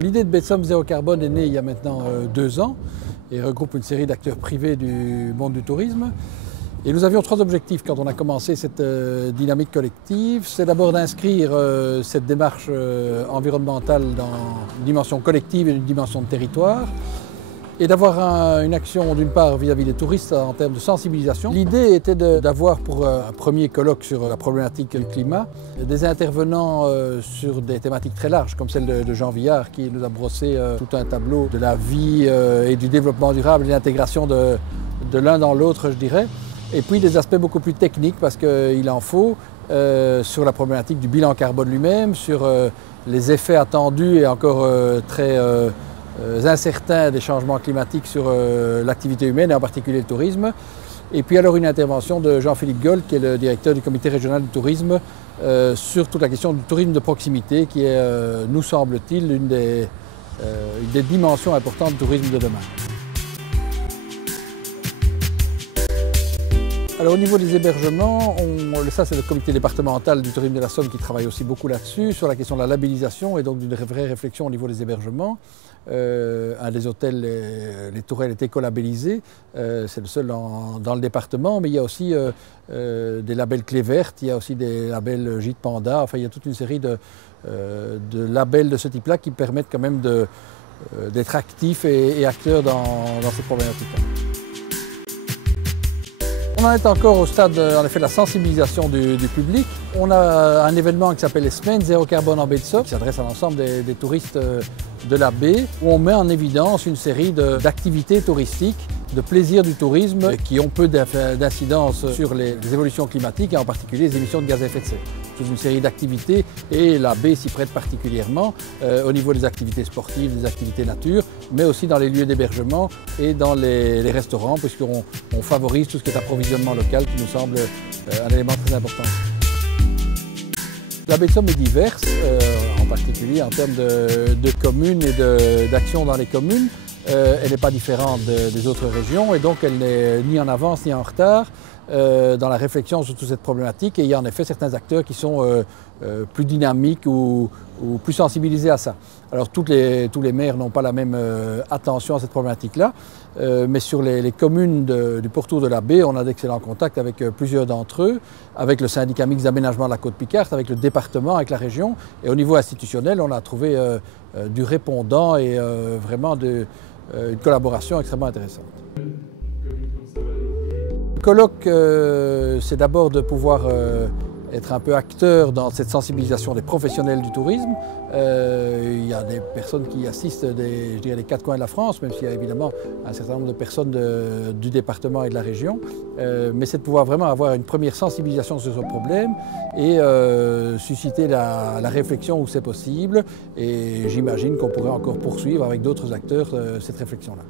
L'idée de Betsom Zéro Carbone est née il y a maintenant 2 ans et regroupe une série d'acteurs privés du monde du tourisme. Et nous avions 3 objectifs quand on a commencé cette dynamique collective. C'est d'abord d'inscrire cette démarche environnementale dans une dimension collective et une dimension de territoire. Et d'avoir une action d'une part vis-à-vis des touristes en termes de sensibilisation. L'idée était d'avoir pour un premier colloque sur la problématique du climat des intervenants sur des thématiques très larges comme celle de Jean Viard qui nous a brossé tout un tableau de la vie et du développement durable et l'intégration de l'un dans l'autre, je dirais. Et puis des aspects beaucoup plus techniques parce qu'il en faut sur la problématique du bilan carbone lui-même, sur les effets attendus et encore très incertains des changements climatiques sur l'activité humaine et en particulier le tourisme. Et puis alors une intervention de Jean-Philippe Goll, qui est le directeur du comité régional du tourisme, sur toute la question du tourisme de proximité, qui est, nous semble-t-il, une des dimensions importantes du tourisme de demain. Alors au niveau des hébergements, ça c'est le comité départemental du tourisme de la Somme qui travaille aussi beaucoup là-dessus, sur la question de la labellisation et donc d'une vraie réflexion au niveau des hébergements. Un des hôtels, les Tourelles, est écolabellisé, c'est le seul dans le département, mais il y a aussi des labels clés vertes, il y a aussi des labels Gîte Panda, enfin il y a toute une série de labels de ce type-là qui permettent quand même d'être actifs et acteurs dans ces problématiques-là. On en est encore au stade en effet, de la sensibilisation du public. On a un événement qui s'appelle les Semaines Zéro Carbone en baie de Somme, qui s'adresse à l'ensemble des touristes de la baie, où on met en évidence une série d'activités touristiques, de plaisirs du tourisme qui ont peu d'incidence sur les évolutions climatiques et en particulier les émissions de gaz à effet de serre. Toute une série d'activités et la baie s'y prête particulièrement au niveau des activités sportives, des activités nature, mais aussi dans les lieux d'hébergement et dans les restaurants, puisqu'on favorise tout ce qui est approvisionnement local qui nous semble un élément très important. La baie de Somme est diverse, en particulier en termes de communes et d'actions dans les communes. Elle n'est pas différente des autres régions et donc elle n'est ni en avance ni en retard dans la réflexion sur toute cette problématique. Et il y a en effet certains acteurs qui sont plus dynamiques ou plus sensibilisés à ça. Alors tous les maires n'ont pas la même attention à cette problématique-là, mais sur les communes du pourtour de la baie, on a d'excellents contacts avec plusieurs d'entre eux, avec le syndicat mixte d'aménagement de la côte Picard, avec le département, avec la région. Et au niveau institutionnel, on a trouvé du répondant et vraiment une collaboration extrêmement intéressante. Le colloque, c'est d'abord de pouvoir être un peu acteur dans cette sensibilisation des professionnels du tourisme. Il y a des personnes qui assistent je dirais, des 4 coins de la France, même s'il y a évidemment un certain nombre de personnes du département et de la région. Mais c'est de pouvoir vraiment avoir une première sensibilisation sur ce problème et susciter la réflexion où c'est possible. Et j'imagine qu'on pourrait encore poursuivre avec d'autres acteurs cette réflexion-là.